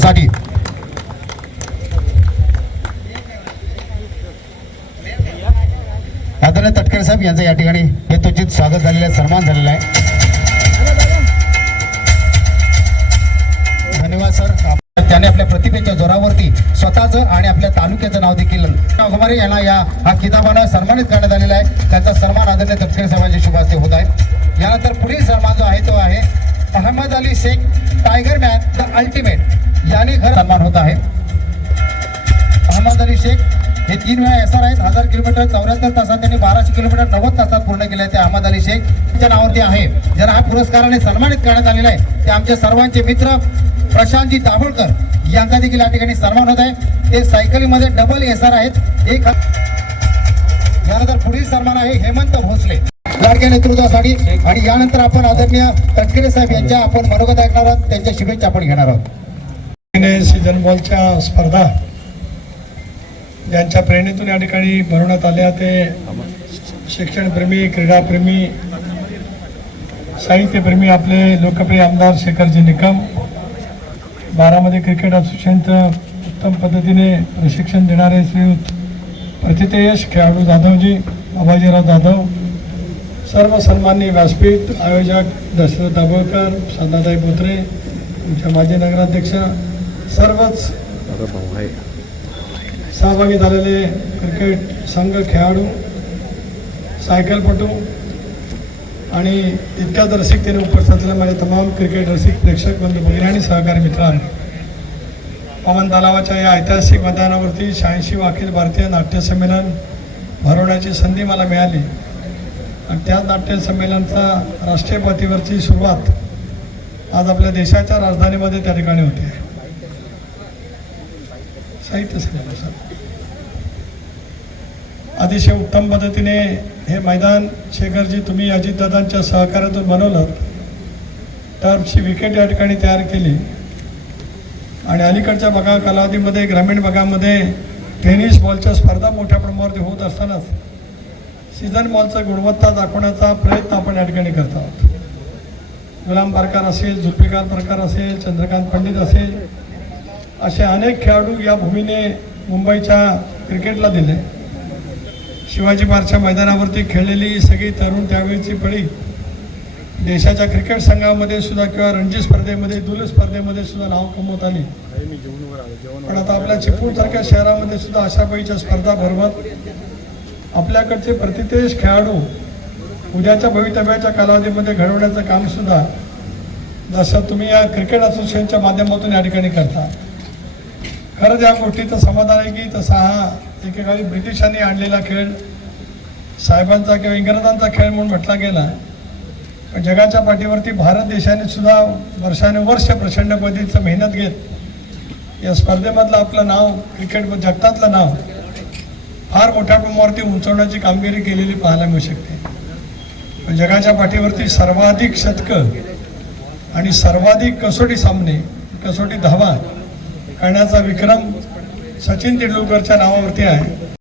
साठी. आदरणीय तटकरे साहेब यांचं या ठिकाणी हे तुझित स्वागत झालेलं आहे सन्मान झालेला आहे. धन्यवाद सर. त्याने आपल्या प्रतिभेच्या जोरावरती स्वतःचं आणि आपल्या तालुक्याचं नाव देखील कुमारे यांना या हा किताबाला सन्मानित करण्यात आलेला आहे. त्यांचा सन्मान आदरणीय तटकरे साहेबांच्या शुभास्ते होत आहे. यानंतर पुढील सन्मान जो आहे तो आहे Ahmad Ali Shaikh tiger man the ultimate. याने घर सन्मान होत आहे. अहमद अली शेख हे तीन वेळा एस आर आहेत. हजार किलोमीटर चौऱ्याहत्तर तासात त्यांनी बाराशे किलोमीटर नव्वद तासात पूर्ण केले ते अहमद अली शेख. यांच्या नावावरती आहे. ज्यांना हा पुरस्काराने सन्मानित करण्यात आलेला आहे. ते आमचे सर्वांचे मित्र प्रशांतजी दाभोळकर यांचा देखील या ठिकाणी सन्मान होत आहे. ते सायकलीमध्ये डबल एस आर आहेत. एक यानंतर पुढील सन्मान आहे हेमंत भोसले. लाडक्या नेतृत्वासाठी आणि यानंतर आपण आदरणीय तटकरे साहेब यांच्या आपण मनोगत ऐकणार आहोत. त्यांच्या शुभेच्छा आपण घेणार आहोत. सीझन बॉलच्या स्पर्धा ज्यांच्या प्रेरणेतून या ठिकाणी भरवण्यात आल्या ते शिक्षणप्रेमी क्रीडाप्रेमी साहित्यप्रेमी आपले लोकप्रिय आमदार शेखरजी निकम बारामध्ये क्रिकेट असोसिएशनचं उत्तम पद्धतीने प्रशिक्षण देणारे श्रीयुत प्रतितेयश खेळाडू जाधवजी अभाजीराव जाधव सर्व सन्माननीय व्यासपीठ आयोजक दशरथ दाभोळकर सदाताई बोत्रे तुमच्या माजी नगराध्यक्ष सर्वच सहभागी झालेले क्रिकेट संघ खेळाडू सायकलपटू आणि इतक्याच रसिकतेने उपस्थित असलेल्या माझे तमाम क्रिकेट रसिक प्रेक्षक बंधू भगिनी आणि सहकारी मित्रांनो पवन तलावाच्या या ऐतिहासिक मैदानावरती शहाऐंशी अखिल भारतीय नाट्य संमेलन भरवण्याची संधी मला मिळाली. आणि त्या नाट्य संमेलनाचा राष्ट्रीय पातळीवरची सुरुवात आज आपल्या देशाच्या राजधानीमध्ये त्या ठिकाणी होते. साहित्य संमेलन अतिशय उत्तम पद्धतीने हे मैदान शेखरजी तुम्ही अजितदादांच्या सहकार्यातून बनवलं टर्फची विकेट या ठिकाणी तयार केली आणि अलीकडच्या बघा कालावधीमध्ये ग्रामीण भागामध्ये टेनिस बॉलच्या स्पर्धा मोठ्या प्रमाणावरती होत असतानाच सीझन बॉलचा गुणवत्ता दाखवण्याचा प्रयत्न आपण या ठिकाणी करत आहोत गुलाम पारकार असेल जुल्फिकार प्रकार असेल चंद्रकांत पंडित असेल असे अनेक खेळाडू या भूमीने मुंबईच्या क्रिकेटला दिले. शिवाजी पार्कच्या मैदानावरती खेळलेली सगळी तरुण त्यावेळीची पळी देशाच्या क्रिकेट संघामध्ये सुद्धा किंवा रणजी स्पर्धेमध्ये दुल स्पर्धेमध्ये सुद्धा नाव कमवत आली. पण आता आपल्या चिपळूणसारख्या शहरामध्ये सुद्धा अशा पैच्या स्पर्धा भरवत आपल्याकडचे प्रतितेश खेळाडू उद्याच्या भवितव्याच्या कालावधीमध्ये घडवण्याचं काम सुद्धा जसं तुम्ही या क्रिकेट असोसिएशनच्या माध्यमातून या ठिकाणी करता. खरंच या गोष्टीचं समाधान आहे की तसा हा एकेकाळी ब्रिटिशांनी आणलेला खेळ साहेबांचा किंवा इंग्रजांचा खेळ म्हणून म्हटला गेला. पण जगाच्या पाठीवरती भारत देशाने सुद्धा वर्षानुवर्ष प्रचंड पद्धतीचं मेहनत घेत या स्पर्धेमधलं आपलं नाव क्रिकेट जगतातलं नाव फार मोठ्या प्रमाणावरती उंचवण्याची कामगिरी केलेली पाहायला मिळू शकते. पण जगाच्या पाठीवरती सर्वाधिक शतकं आणि सर्वाधिक कसोटी सामने कसोटी धावा करण्याचा विक्रम सचिन तेंडुलकरच्या नावावरती आहे.